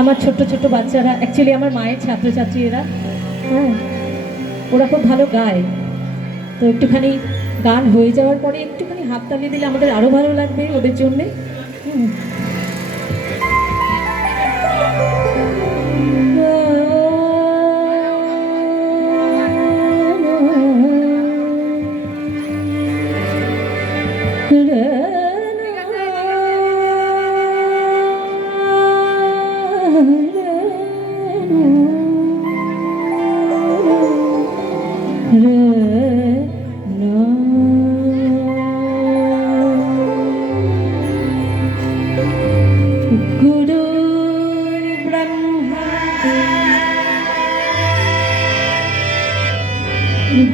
আমার ছোট্ট ছোট্ট বাচ্চারা, অ্যাকচুয়ালি আমার মায়ের ছাত্রছাত্রী এরা, হ্যাঁ, ওরা খুব ভালো গায়। তো একটুখানি গান হয়ে যাওয়ার পরে একটুখানি হাততালি দিলে আমাদের আরও ভালো লাগবে ওদের জন্যে।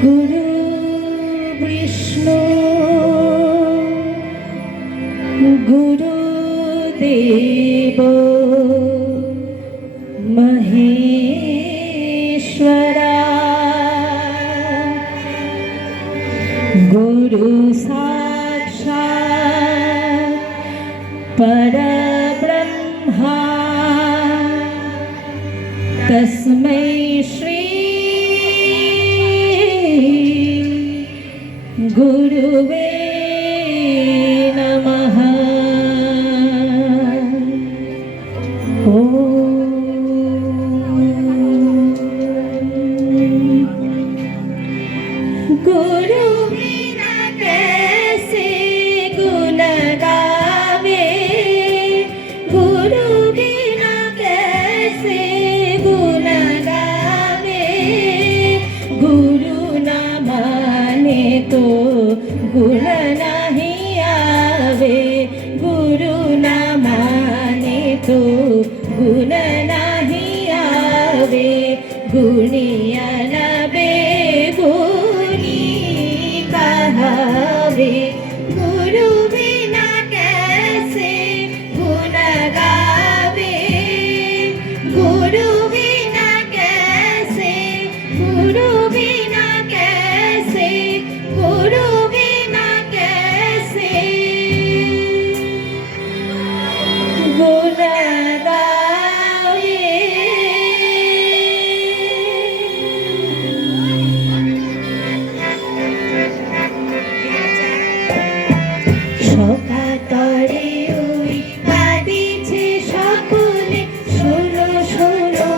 गुरु विष्णु गुरुदेव महेश्वरा गुरु साक्षात् परब्रह्मा तस्मै श्री गुरुवे नमः। गुरु बिना कैसे गुण गावे, गुरु बिना कैसे गुण गावे, गुरु न माने तो गुण नहीं आवे, गुरु न माने तो गुण नहीं आवे, गुणिया न बेगुनी कहावे, गुरु बिना कैसे गुण गावे, गुरु बिना कैसे, गुरु बिना कैसे, गुरु बिना कैसे गुण गावे। সকা তরে ওই কাঁদিছে সকলে, শোনো শোনো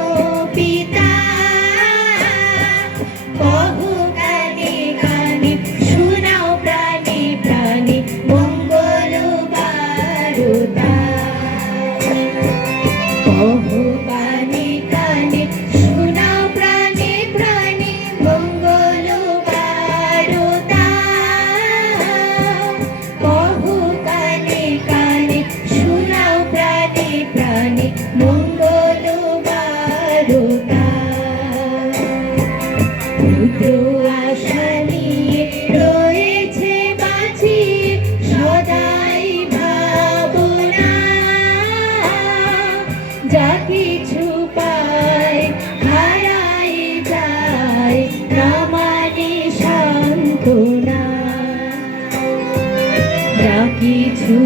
পিতা, বহু গানে গানে শোনাও প্রাণে প্রাণে মঙ্গল বারতা, বহু গানে গানে শোনাও প্রাণে প্রাণে মঙ্গল বারতা, বহু গানে গানে শোনাও প্রাণে প্রাণে মঙ্গল বারতা। রুদ্র আশা নিয়ে রয়েছে বাঁচিয়ে সদাই ভাবনা, যা কিছু পায় হারাই যায় না মানে সান্ত্বনা, যা কিছু